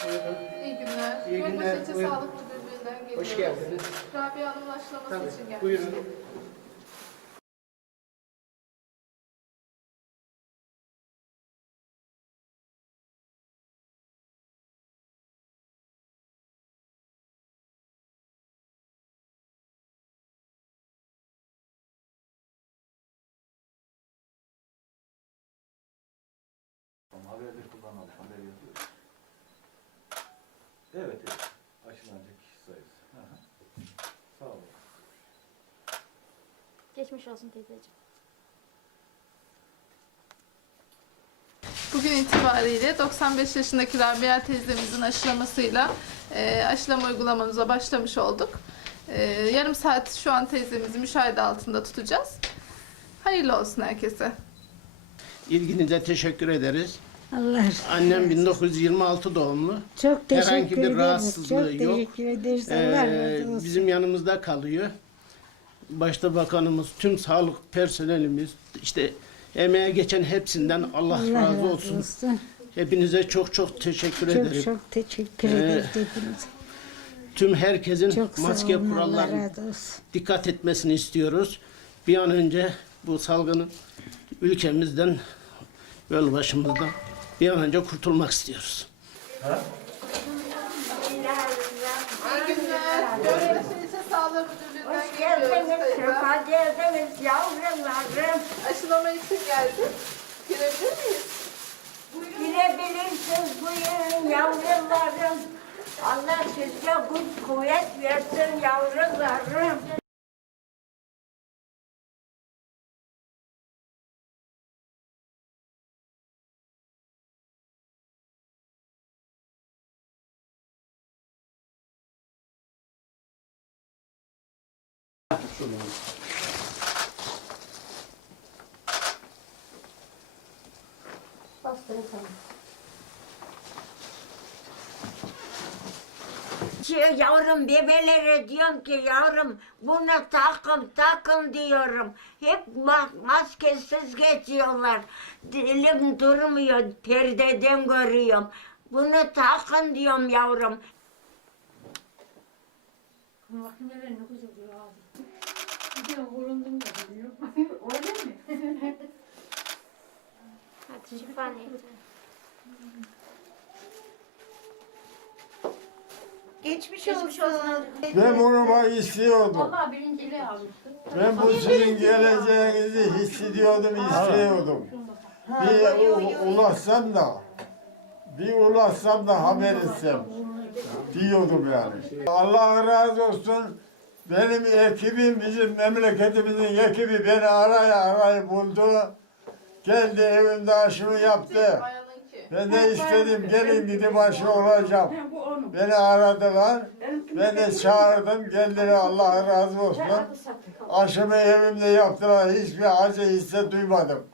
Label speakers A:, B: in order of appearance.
A: İlçe
B: Buyurun.
A: Sağlık Müdürlüğü'nden geliyoruz.
B: Hoş geldiniz.
A: Rabia Hanım'ın aşılaması
B: Tabii.
A: için geldik.
B: Buyurun.
C: Haberde kullanalım, haber yazıyoruz. Evet, evet. Aşılanacak kişi sayısı. Hı hı. Sağ olun.
D: Geçmiş olsun teyzeciğim.
A: Bugün itibariyle 95 yaşındaki Rabia teyzemizin aşılamasıyla e, aşılama uygulamamıza başlamış olduk. E, yarım saat şu an teyzemizi müşahede altında tutacağız. Hayırlı olsun herkese.
B: İlginize teşekkür ederiz.
E: Allah
B: Annem 1926 doğumlu.
E: Çok teşekkür
B: Herhangi bir
E: ederiz.
B: rahatsızlığı
E: Çok
B: yok.
E: teşekkür ederiz. Allah
B: Ee,
E: razı olsun.
B: bizim yanımızda kalıyor. Başta bakanımız, tüm sağlık personelimiz, işte emeğe geçen hepsinden Allah,
E: Allah
B: razı olsun. Hepinize çok çok teşekkür
E: Çok
B: ederim.
E: çok teşekkür
B: Ee,
E: ederiz hepinize.
B: Tüm herkesin
E: Çok sağ
B: maske
E: olun. Allah
B: kurallarına
E: razı olsun.
B: dikkat etmesini istiyoruz. Bir an önce bu salgının ülkemizden, yol başımızdan bir an önce kurtulmak istiyoruz.
A: Müdürlüğü'nden
F: Hoş geldiniz, sefa geldiniz yavrularım.
A: Aşılama için geldik. Girebilir miyiz?
F: Girebilirsiniz buyurun yavrularım. Allah size güç kuvvet versin yavrularım.
D: Bastırın sana.
F: Şey, yavrum bebelere diyorum ki yavrum bunu takın takın diyorum. Hep ma- maskesiz geçiyorlar. Dilim durmuyor perdeden görüyorum. Bunu takın diyorum yavrum.
D: Hadi şifa niyetine.
A: Geçmiş,
D: Geçmiş olsun.
G: Ben bunu bak istiyordum.
D: Valla birinciliği almıştım.
G: Ben bu sizin geleceğinizi hissediyordum, istiyordum. Bir u- ulaşsam da, bir ulaşsam da haber etsem diyordum yani. Allah razı olsun. Benim ekibim, bizim memleketimizin ekibi beni araya arayı buldu. Geldi evimde aşımı yaptı. Ben de istedim, gelin dedim aşı olacağım. Beni aradılar. Ben de çağırdım, geldiler Allah razı olsun. Aşımı evimde yaptılar, hiçbir acı hisse duymadım.